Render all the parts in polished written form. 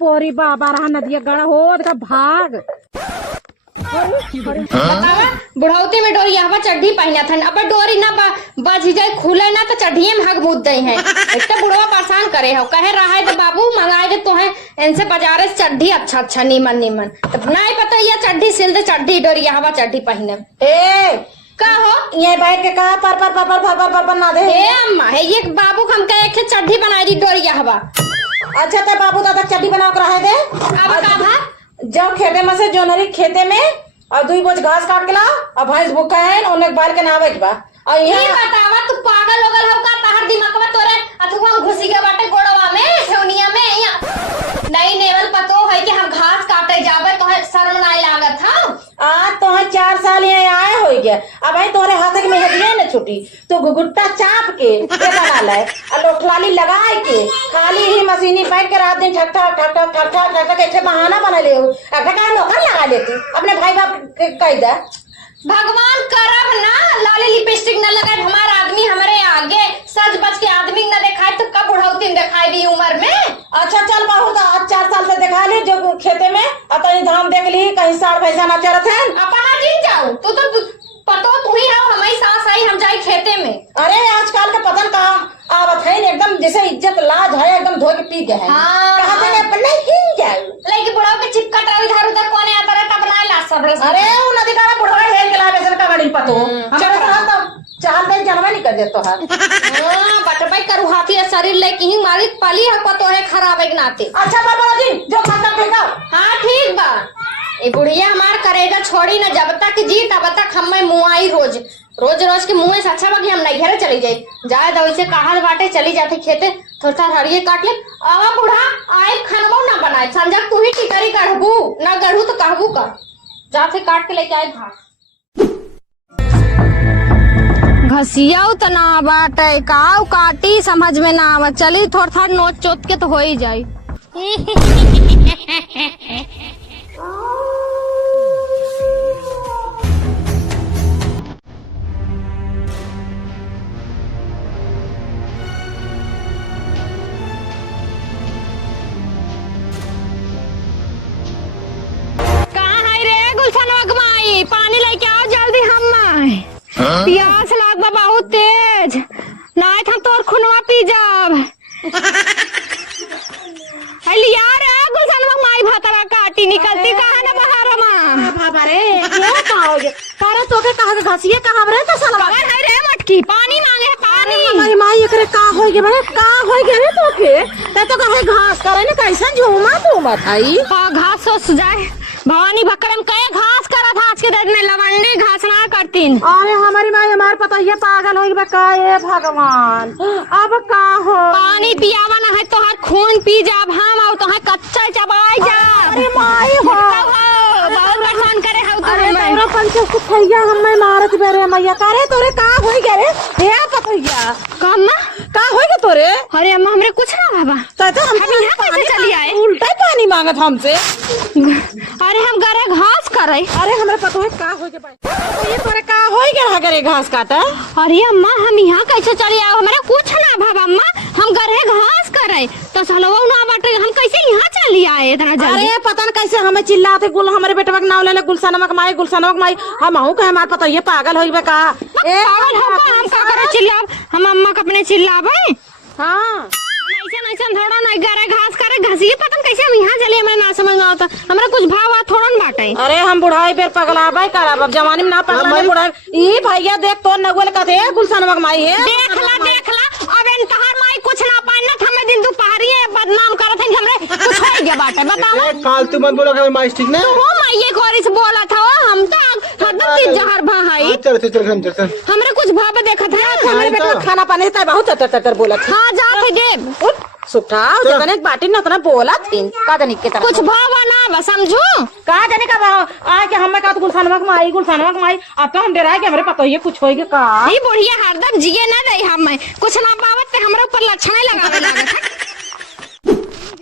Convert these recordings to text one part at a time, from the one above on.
पोरी बाबा रहा नदिया गड़ा हो का भाग बुढ़ौती में डोरी हवा चड्ढी पहना था अब डोरी ना बज जाए खुले ना तो चड्ढिए में हग मुद दई है। इतना बुढ़वा परेशान करे हो कहे रहा है तो बाबू मंगाए दे तो है इनसे बाजारे से चड्ढी अच्छा नीमन नीमन तो नहीं पता ये चड्ढी सिल दे चड्ढी डोरी हवा चड्ढी पहने ए का हो ये बैठ के कहा पर ना दे ए अम्मा है ये बाबू हम कहे एक चड्ढी बनाई दी डोरी हवा। अच्छा तो बाबू दादा चड्ढी बनाओ कर रहे थे अब का भा जब खेते में से जोनरी खेते में और 2 बोझ घास काट के ला और भैंस भूखा है उन्हें बाल के नावे के बा और ये बतावा तू पागल होगल हो का तहर दिमागवा तोरे अथवा घुसी के बाटे गोड़वा में सेवनिया में नहीं नेवल पतो है कि हम घास काटे जावे तो है शर्म नहीं लागत था। आज तो 4 साल यहाँ आए हो गया अब भाई तोरे हाथ में हदिया न छुटी तो घुघुट्टा चाप के बना लाए और लोठलाली लगाए के खाली ही मशीनी बैठ के रात दिन ठक ठक ऐसे बहाना बना ले नौकर लगा लेती अपने भाई बाप कह दे भगवान करब ना लाली लिपस्टिक न लगाए हमारा आदमी हमारे आगे सज बज के आदमी न दिखाए तो कब बुढ़ौती में दिखाई दी उम्र में। अच्छा चल बहुत आज 4 साल से दिखा ली जो खेते में कहीं धान देख ली कहीं साड़ भैंसा ना चरत है अपना जीत जाओ तू तो पतो तू ही हो हमारी सास आई हम जाए खेते में। अरे आजकल का पतन कहा आवत है एकदम जैसे इज्जत लाज है एकदम धो के पी गए हैं अपने हिल जाए लेकिन बुढ़ाओ के चिपकट इधर उधर कोने आता रहता बनाए ला सब अरे वो नदी का बुढ़वा हेल के लावे सर का गाड़ी पतो चलो तो चाहत नहीं जनवा नहीं कर दे तो हां बटबाई करू हाथी शरीर लेके ही मालिक पाली है पतो है खराब है नाते। अच्छा बाबा जी जो खाता फेंका हां ठीक बा ये बुढ़िया हमार करेगा छोड़ी ना जब तक जी तब तक हम मुआई रोज के मुंह से अच्छा बाकी हम नहीं घरे चली जाए दो इसे कहा बाटे चली जाते खेते थोड़ा हरिये काट ले आवा बूढ़ा आए खानबो ना बनाए संजक तू ही टिकरी गढ़बू ना गढ़ू तो कहबू का जाते काट के लेके आए भाग घसियाऊ तो ना बाटे काऊ काटी समझ में ना आवा चली थोड़ा नोच चोट के तो हो ही जाई। पानी लेके आओ जल्दी हम प्यास लाग बहुत तेज नहीं था तोर खुनवा पी जाब यार गुलशन माई भातरा काटी निकलती कहा ना बाहर बाबा रे क्यों पाओगे तारा तो के कहा घसिए कहां रे तो साला है रे मटकी पानी मांगे पानी हमारी माई एकरे का होई गे बड़े का होई गे रे तो के तो कहे घास करे ने कैसन झूमा तो बताई घास सोच जाए भवानी भक्कड़म कहे घास करा था आज के डेट में लवंडी घास ना करतीन। अरे हमारी माँ हमारे पता ये पागल हो का ये भगवान अब का हो पानी पियावा ना है तो हर खून पी जा हम आओ तो हर कच्चा चबाई जा अरे माई हो बहुत परेशान करे हो अरे तेरा पंचो कुठैया हमें मारत बेरे मैया करे तोरे का होई गे रे हे पतैया कम्मा का होई गे तोरे अरे अम्मा हमरे कुछ ना बाबा तो हम यहाँ कैसे चली आए उल्टा पानी मांगत हमसे अरे हम गरे घास करे अरे हमरे पता है का होई गे भाई तो ये तोरे का होई गे गरे घास काटा अरे अम्मा हम यहाँ कैसे चली आए हमरे कुछ ना बाबा अम्मा हम गरे घास करे तो सलवा ना बाटे हम कैसे यहाँ चली आए इतना जल्दी। अरे पता न कैसे हमें चिल्लाते गुल हमारे बेटवा के नाम लेले गुलशनमक माई हम आहू के हमार पता ये पागल होई बे का ए पागल हो हम का करे चिल्लाब हम अम्मा के अपने चिल्लाबे हां ऐसा थोड़ा नहीं गरे घास करे घसिए पता कैसे हम यहाँ चले हमें ना समझ में आता हमरा कुछ भाव थोड़ा न बाटे। अरे हम बुढ़ाई पे पगलाबे करब अब जवानी में ना पगलाबे बुढ़ाई ई भैया देख तो नगुल कथे गुलशनमक माई है देख ला अब इन तहार माई कुछ ना पाना हमें दिन दोपहरी बदनाम करत है हमरे कुछ हो गया बाटे बताओ फालतू मत बोलो कि माई ठीक ना वो माई एक और इस बोला था हम तो हद जहर भाई चल हमरे कुछ भाव देखा था हमारे बेटा खाना पानी देता बहुत तर बोला हां जा थे सुठा जने बाटी न तना बोला तीन का जने के तरह कुछ भाव ना बस समझो का जने का भाव आ के हमें का गुलशनमक माई अब तो हम डरा के हमरे पता ये कुछ होई के का ई बुढ़िया हरदम जिए ना दे हमें कुछ ना पावत ते हमरे ऊपर लक्षण लगावे लागत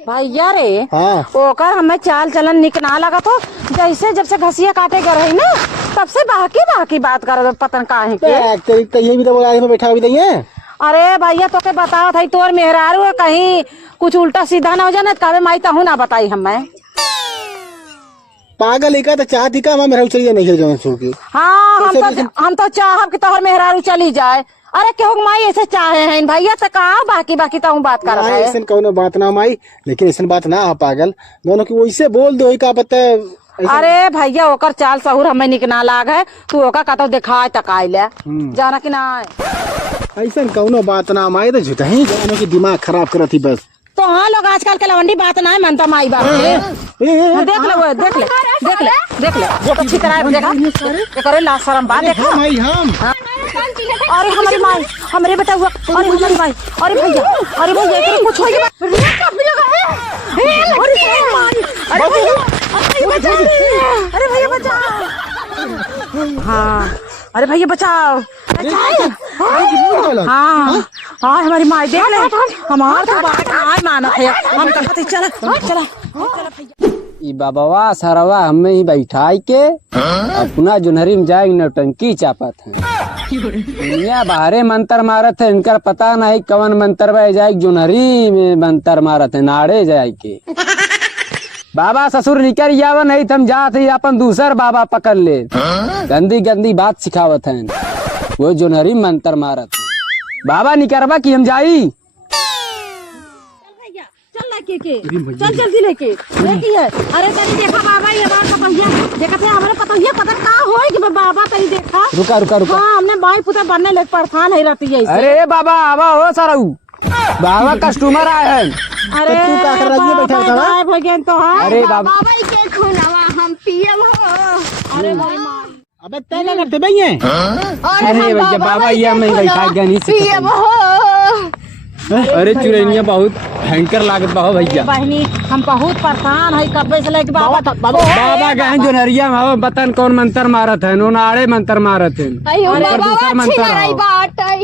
भैया रे हाँ। ओकर हमें चाल चलन निक ना लगा तो जैसे जब से घसिया काटे गए रही ना तब से बाकी बात कर पतन का है ये भी तो बोला बैठा भी नहीं है अरे भैया तो के बताओ था तोर मेहरारू है कहीं कुछ उल्टा सीधा ना हो जाए ना कहे माई तहू ना बताई हमें। पागल एक तो चाहती का मेरा चली जाए नहीं जाए छोड़ के। हाँ हम तो चाहब कि तोहर मेहरारू चली जाए। अरे क्यों माई ऐसे चाहे हैं भैया तो कहा बाकी बाकी तो बात कर रहा है। ऐसा कौनो बात ना माई, लेकिन ऐसा बात ना पागल दोनों की वैसे बोल दो का पता। अरे भैया ओकर चाल सहूर हमें निक ना लाग है तू ओका का तो दिखाए तकाई ले जाना कि ना। ऐसा कौनो बात ना माई तो झूठा ही जानो की दिमाग खराब करती बस। तो हाँ लोग आजकल के लवंडी बात ना मानता माई बाप देख ले वो देख ले देख ले देख ले वो अच्छी तरह देखा करे ला शर्म बात देखा माई हम। अरे हमारी माई हमारे बेटा हुआ अरे हमारी माई अरे भैया तेरे कुछ हो गया अरे भैया बचाओ। हाँ अरे भैया बचाओ। हाँ हाँ हमारी माई देख ले हमार तो बात आज माना है हम कहते चला चला भैया। ई बाबा सरवा हमें ही बैठाई के अपना जुनहरी में जाए नौटंकी चापत है। दुनिया बाहरे मंतर मारत है, इनका पता नहीं कवन मंतर बह जाए जुनहरी में मंतर मारत है नाड़े जाए के। बाबा ससुर निकल जावा नहीं तम जात ही अपन दूसर बाबा पकड़ ले। गंदी गंदी बात सिखावत है वो जुनहरी में मंतर मारत है। बाबा निकरवा की हम जाई चल लेके चल जल्दी लेके है। अरे तनी देखा बाबा ये बात पतंगिया देखा थे हमारे पतंगिया पता का होए कि बाबा तनी देखा। रुका रुका रुका। हाँ हमने बाई पुता बनने लग परेशान है रहती है। अरे बाबा आवा हो सारू बाबा कस्टमर आए हैं। अरे तू क्या कर रही है बैठा था? भगन तो है। अरे बाबा के खुनावा हम पियम हो। अरे भाई माई अबे तय ना करते भैया। अरे भैया बाबा ये मैं बैठा गया पियम हो। अरे चुरैनिया बहुत भयंकर लागत बा हो भैया। बहनी हम बहुत परेशान है कब से लेके बाबा बाबा गए जो नरिया में हो बतन कौन मंत्र मारत है नो नाड़े मंत्र मारत है। अयो अरे बाबा दूसरा अच्छी मंत्र लड़ाई आओ। बात है।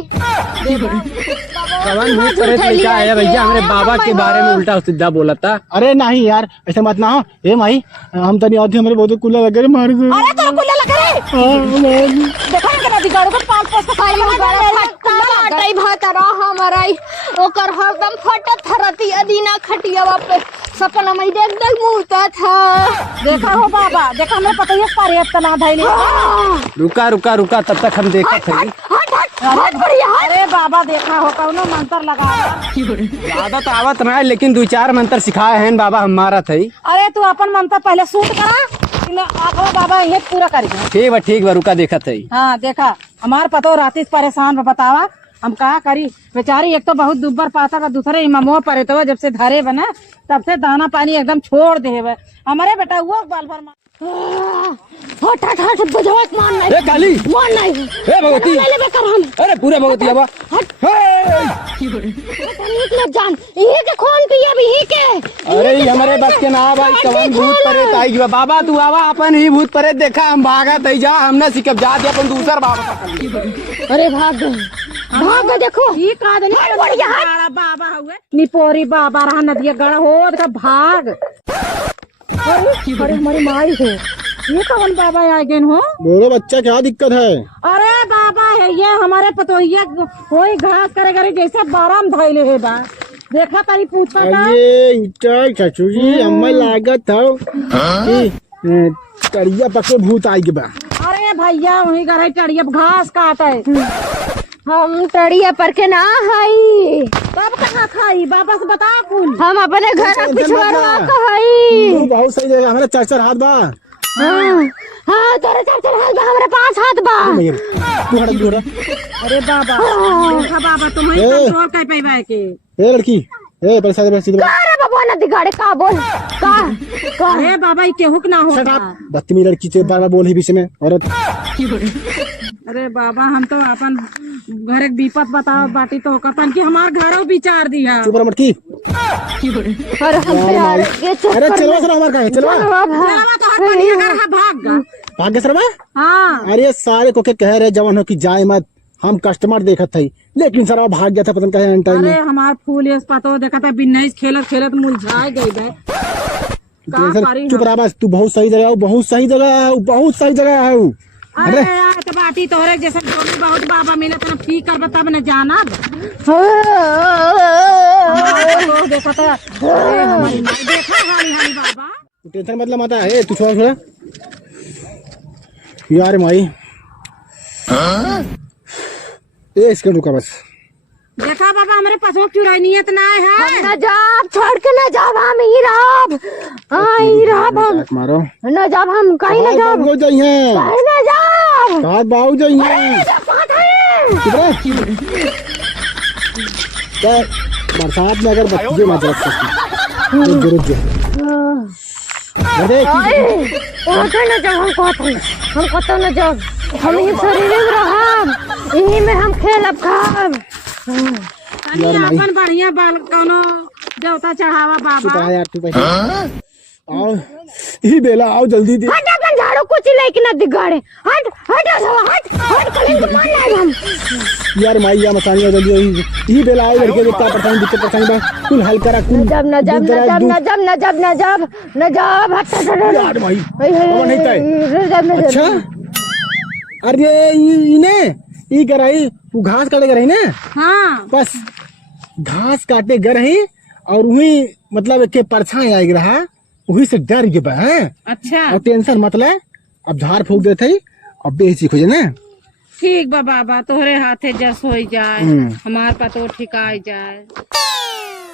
कवन भूत प्रेत में क्या है भैया हमारे बाबा के बारे में उल्टा सीधा बोला था। अरे नहीं यार ऐसा मत ना हो। ए माई हम तनी आते हमारे बहुत कुल्ला लगे रे मार दो। अरे तो कुल्ला लगा रे देखो ना बिगाड़ो को 5-5 का अयो बड़ा फटका बाटई भतरा हमरई ओकर हरदम फटत थरती अदीना खटियावा पे सपना में देख देख मुहता था। देखा हो बाबा देखा हमें पता ही पारे इतना धैले। रुका रुका रुका तब तक हम देखा थे। बहुत बढ़िया। अरे बाबा देखा हो कौनो मंत्र लगा। ज्यादा तो आवत ना लेकिन 2-4 मंत्र सिखाए हैं बाबा हमारा थे। अरे तू अपन मंत्र पहले शूट करा आखिर बाबा ये पूरा करेगा। ठीक बा रुका देखा थे। हाँ देखा हमार पतो राती परेशान बतावा हम कहा करी बेचारी एक तो बहुत दुब्बर पाता का दूसरे इमामो परे तो जब से धरे बना तब से दाना पानी एकदम छोड़ दे हमारे बेटा वो बाल भर हट हट हट बजवाक मान नहीं ए काली मान नहीं ए भगवती ले बेकर हम अरे पूरा भगवती अब हट निकल जान ये के खून पिया भी ही के। अरे ये हमारे बस के ना भाई कवन भूत प्रेत आई गया। बाबा तू आवा अपन ही भूत प्रेत देखा हम भागा तई जा हमने सिकब जा दिया अपन दूसर बाबा पकड़ लिया। अरे भाग भाग देखो ठीक आदमी बढ़िया बाबा हुए निपोरी बाबा रहा नदिया गड़ा हो देखा भाग। अरे हमारी माई है ये कौन बाबा आ गए हो। बोलो बच्चा क्या दिक्कत है? अरे बाबा है ये हमारे पतोहिया कोई घास करे करे जैसे बाराम धैले है बा देखा तारी पूछा था। अरे इटा चाचू जी हमें लागत था कि करिया पके भूत आई के बा। अरे भैया वही करे चढ़िया घास काटे हम टड़िया पर के ना हाई तब कहाँ खाई बाबा से बता कुल। हम अपने घर पिछवाड़ा कहई। तू बहुत सही जगह हमारे 4-4 हाथ बा। हाँ तोरे 4-4 हाथ बा हमारे 5 हाथ बा। तू हट दूर। अरे बाबा देखा बाबा तुम्हें कंट्रोल कर पाई के। ए लड़की ए पैसा दे पैसा दे। अरे बाबा ना दिगाड़े का बोल का अरे बाबा ये केहू ना हो। बदतमीज लड़की से बार-बार बोल ही बीच में औरत। अरे बाबा हम तो अपन घर एक विपत बताओ बाटी तो कतन की हमार घरों विचार दिया। चुप रह मटकी। अरे हम प्यार के चक्कर अरे चलवा सर हमार का है चलवा। तो हर बढ़िया घर है भाग भाग्य सर बा। हाँ अरे सारे को के कह रहे जवान हो कि जाए मत हम कस्टमर देखत थे लेकिन सर भाग गया था पता नहीं कहे टाइम अरे में। हमार फूल ये पतो देखा था बिन्नैस खेलत खेलत मुरझा गई बे। चुप रहा बस तू बहुत सही जगह है बहुत सही जगह है बहुत सही जगह है। अरे यार के बाटी तोहरे जैसा जोड़ी बहुत बाबा मिले तो फी कर तब न जानब। देखा तो हमारी माई देखा हाली हाली बाबा। टेंशन मतलब माता है तू छोड़ थोड़ा यार माई। ये इसके रुका बस। देखा बाबा हमारे पशु चुराई नियत ना है। न जाब छोड़ के न जाब हम ही रहब। हाँ ही रहब हम। मारो न जाब हम कहीं न जाब। बाबू जाइए कहीं न जाब। कहाँ बाबू जाइए क्या बरसात में अगर बच्चे मत रख सकते जरूर न जाब हम कहते न जाब हम ही शरीर में रहब यही में हम खेलब खाब। अपन बढ़िया बाल कोनो देवता चढ़ावा बाबा। यार तू पैसे आओ यही बेला आओ जल्दी दे। हट अपन झाड़ू कुछ लेके न दिगाड़े। हट हट हट कहीं तो मान लाए हम। यार माई या मसानी जल्दी यही बेला आओ लड़के का परेशानी दिक्कत परेशानी बा कुल हल करा कुल न जब हट यार माई वो नहीं तय। अच्छा अरे इने ई कराई वो घास काटे कराई ना। हाँ बस घास काटे गए रही और वही मतलब के परछाई आई रहा वही से डर गए है। अच्छा और टेंशन मतलब अब झाड़ फूक देते ही अब बेची खोजे ना। ठीक बा बाबा तोहरे हाथे जस हो जाए हमार पतो ठिकाई जाए।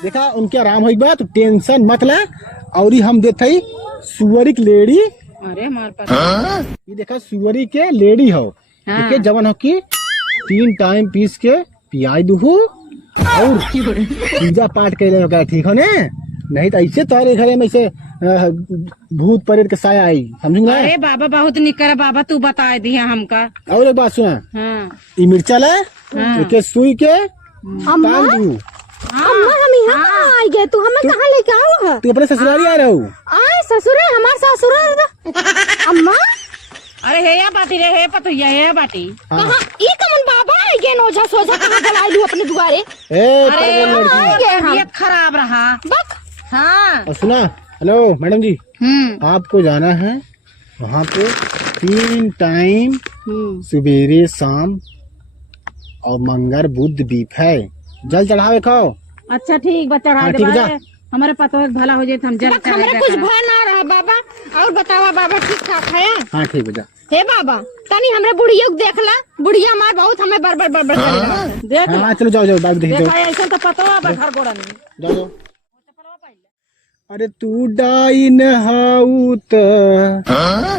देखा उनके आराम हो गया तो टेंशन मत ले। और हम देते ही सुअरी की लेडी। अरे हमार पतो ये देखा सुअरी के लेडी हो के जवन हो की 3 टाइम पीस के पियाई दूहू और पूजा पाठ कर ले ठीक हो ने। नहीं तो ऐसे तारे घरे में से भूत प्रेत के साया आई समझ ना। अरे बाबा बहुत निकर बाबा तू बता दिया हमका। और एक बात सुना ये मिर्चा ले के सुई के टांग दू। अम्मा हम यहाँ आ गए तू हमें कहाँ लेके आओ। तू अपने ससुराली आ रहा हूँ। आए ससुर हमारे ससुर अम्मा। अरे हे या बाटी रे हे पतो ये बाटी कहाँ ई कमन बाबा आ गए नोजा सोजा कहाँ बुलाई लू अपने दुआरे। अरे खराब रहा बक। हाँ और सुना हेलो मैडम जी आपको जाना है वहाँ पे 3 टाइम सवेरे शाम और मंगर बुध बीफ है जल चढ़ावे खाओ। अच्छा ठीक बा चढ़ा हाँ, दे ठीक है, बाबा। हमारे पतो भला हो जाए हम जल चढ़ा हमारे दे कुछ करा। भय ना रहा बाबा। और बतावा बाबा ठीक ठाक है। हाँ ठीक है जा। हे बाबा तनी हमरे बुढ़िया को देखला बुढ़िया हमार बहुत हमें बरबर बरबर करेला। देख हाँ चलो जाओ जाओ बाबू देख देखा ऐसा तो पतो है घर गोड़ा में। जाओ जाओ। अरे तू डाइन हाउ त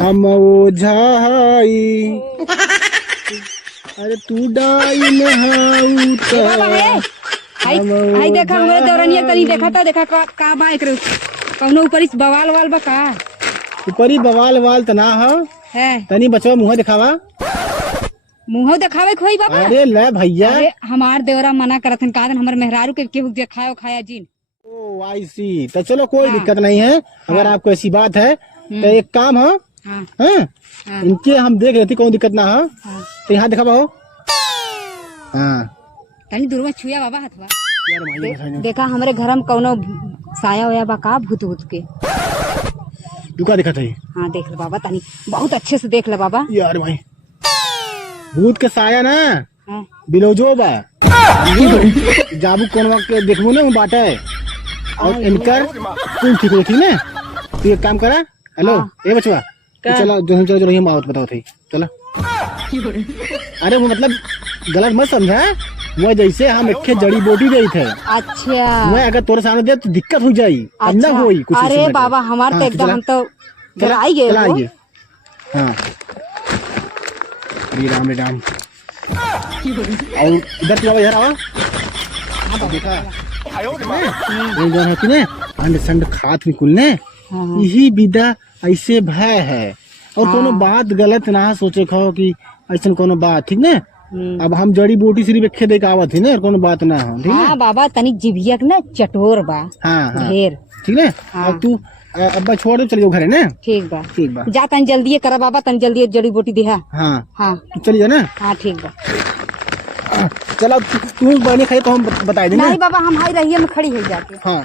हम ओझाई। अरे तू डाइन हाउ त आई देखा हुए दौरनिया तनी देखा था देखा का बा एक कौनो ऊपर इस बवाल वाल बा का ऊपरी बवाल वाल तना हो है तनी बचवा मुँह दिखावा। मुंह दिखावे खोई बाबा। अरे ले भैया अरे हमार देवरा मना करथन कादन हमर मेहरारू के केहू देखायो खाया जीन। ओ आई सी तो चलो कोई दिक्कत नहीं है। अगर आपको ऐसी बात है तो एक काम हो इनके हम देख रहे थे कोई दिक्कत ना हो तो यहाँ दिखा हो। हाँ तनी दूरवा छुया बाबा हथवा। यार माई देखा हमारे घर में कौनो साया होया बा का भूत भूत के। दुका दिखा था हाँ देख ले बाबा तनी बहुत अच्छे से देख ले बाबा। यार भाई भूत के साया ना हाँ। बिलोजो बा जाबू कौन के देखबो ना बाटे और इनकर कुल ठीक है ठीक ना। तू एक काम करा हेलो ए बचवा चलो जो चलो चलो हम आवत बताओ थे चलो। अरे वो मतलब गलत मत समझा वो जैसे हम एक जड़ी बूटी गई थे। अच्छा मैं अगर तोरे सामने दे तो दिक्कत हो जाई अब ना होई कुछ। अरे बाबा हमारे तो एकदम हम तो डराई गए चला आइए। हाँ राम राम और इधर चला इधर आओ। देखा ये जो है कि ने अंड संड खात में कुलने यही विदा ऐसे भय है और कोनो बात गलत ना सोचे खो कि ऐसा कोनो बात ठीक ने। अब हम जड़ी बूटी सिर्फ एक देख आवत थी ना और कोनो बात ना हो ठीक है। हाँ बाबा तनी जिभिया के ना चटोर बा हाँ ढेर ठीक है। अब तू अब्बा छोड़ दे चल जाओ घरे ना। ठीक बा ठीक बा जा तनी जल्दी करा बाबा तनी जल्दी जड़ी बूटी दिहा। हाँ हाँ तू चली जा ना। हाँ ठीक बा। चलो तू बने खाई तो हम बता देंगे। नहीं बाबा हम हाई रहिए में खड़ी हो जाके। हाँ